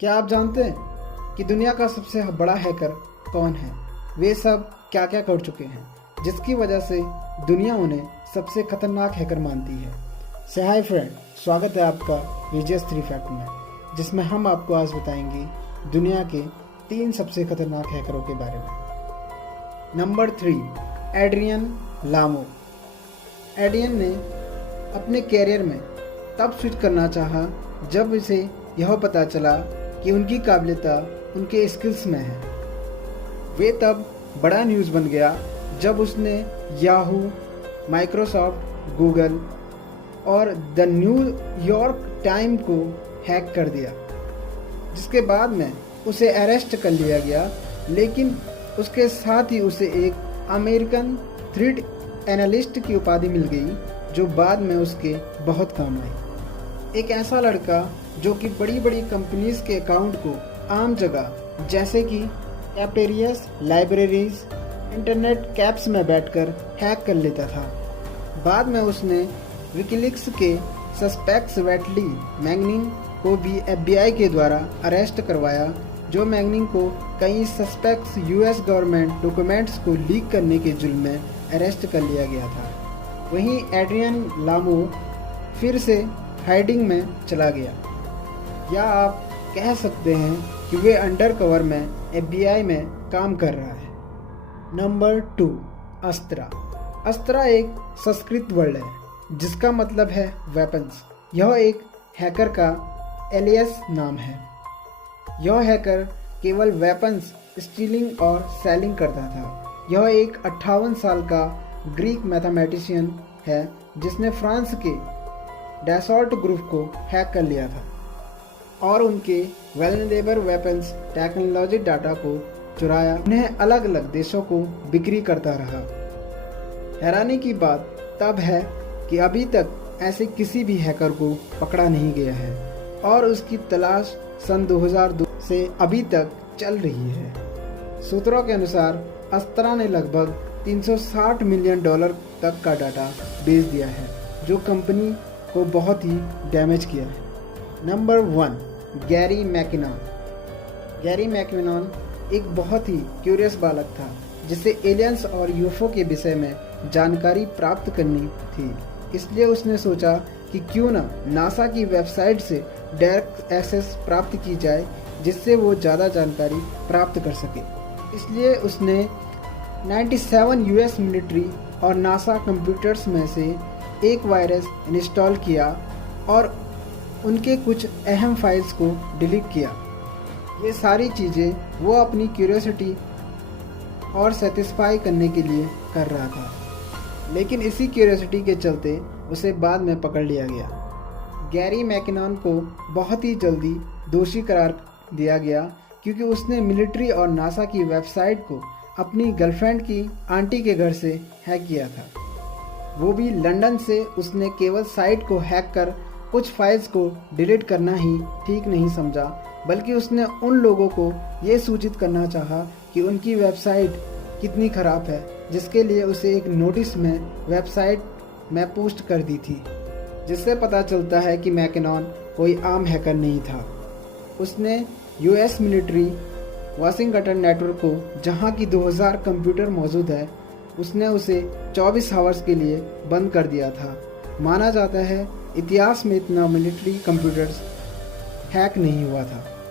क्या आप जानते हैं कि दुनिया का सबसे बड़ा हैकर कौन है? वे सब क्या क्या कर चुके हैं जिसकी वजह से दुनिया उन्हें सबसे खतरनाक हैकर मानती है। हाय फ्रेंड, स्वागत है आपका विजयस 3 फैक्ट में, जिसमें हम आपको आज बताएंगे दुनिया के 3 सबसे खतरनाक हैकरों के बारे में। नंबर 3, एड्रियन लामो। एड्रियन ने अपने कैरियर में तब स्विच करना चाहा जब इसे यह पता चला कि उनकी काबिलियता उनके स्किल्स में है। वे तब बड़ा न्यूज़ बन गया जब उसने याहू, माइक्रोसॉफ्ट, गूगल और द न्यूयॉर्क टाइम को हैक कर दिया, जिसके बाद में उसे अरेस्ट कर लिया गया। लेकिन उसके साथ ही उसे एक अमेरिकन थ्रेट एनालिस्ट की उपाधि मिल गई, जो बाद में उसके बहुत काम आई। एक ऐसा लड़का जो कि बड़ी बड़ी कंपनीज के अकाउंट को आम जगह जैसे कि कैफेटेरियाज, लाइब्रेरीज, इंटरनेट कैप्स में बैठकर हैक कर लेता था। बाद में उसने विकीलीक्स के सस्पेक्ट्स वेटली मैंगनिंग को भी FBI के द्वारा अरेस्ट करवाया, जो मैंगनिंग को कई सस्पेक्ट्स US गवर्नमेंट डॉक्यूमेंट्स को लीक करने के जुर्म में अरेस्ट कर लिया गया था। वहीं एड्रियन लामो फिर से हाइडिंग में चला गया, या आप कह सकते हैं कि वे अंडर कवर में FBI में काम कर रहा है। नंबर 2, अस्त्रा। अस्त्रा एक संस्कृत वर्ड है जिसका मतलब है वेपन्स। यह एक हैकर का एलियस नाम है। यह हैकर केवल वेपन्स स्टीलिंग और सेलिंग करता था। यह एक 58 साल का ग्रीक मैथमेटिशियन है जिसने फ्रांस के डैसॉल्ट ग्रुप को हैक कर लिया था और उनके वल्नरेबल वेपन्स टेक्नोलॉजी डाटा को चुराया, उन्हें अलग अलग देशों को बिक्री करता रहा। हैरानी की बात तब है कि अभी तक ऐसे किसी भी हैकर को पकड़ा नहीं गया है और उसकी तलाश सन 2002 से अभी तक चल रही है। सूत्रों के अनुसार अस्त्रा ने लगभग $360 मिलियन तक का डाटा बेच दिया है, जो कंपनी को बहुत ही डैमेज किया है। Number 1, Gary McKinnon. Gary McKinnon एक बहुत ही क्यूरियस बालक था जिसे एलियंस और UFO के विषय में जानकारी प्राप्त करनी थी। इसलिए उसने सोचा कि क्यों न नासा की वेबसाइट से डायरेक्ट एक्सेस प्राप्त की जाए, जिससे वो ज़्यादा जानकारी प्राप्त कर सके। इसलिए उसने 97 US मिलिट्री और नासा कंप्यूटर्स में से एक वायरस इंस्टॉल किया और उनके कुछ अहम फाइल्स को डिलीट किया। ये सारी चीज़ें वो अपनी क्यूरियोसिटी और सेटिस्फाई करने के लिए कर रहा था, लेकिन इसी क्यूरियोसिटी के चलते उसे बाद में पकड़ लिया गया। गैरी मैकिनन को बहुत ही जल्दी दोषी करार दिया गया क्योंकि उसने मिलिट्री और नासा की वेबसाइट को अपनी गर्लफ्रेंड की आंटी के घर से हैक किया था, वो भी लंदन से। उसने केवल साइट को हैक कर कुछ फाइल्स को डिलीट करना ही ठीक नहीं समझा, बल्कि उसने उन लोगों को ये सूचित करना चाहा कि उनकी वेबसाइट कितनी ख़राब है, जिसके लिए उसे एक नोटिस में वेबसाइट में पोस्ट कर दी थी, जिससे पता चलता है कि मैकिनन कोई आम हैकर नहीं था। उसने US मिलिट्री वाशिंगटन नेटवर्क को, जहां की 2000 कंप्यूटर मौजूद है, उसने उसे 24 आवर्स के लिए बंद कर दिया था। माना जाता है इतिहास में इतना मिलिट्री कंप्यूटर्स हैक नहीं हुआ था।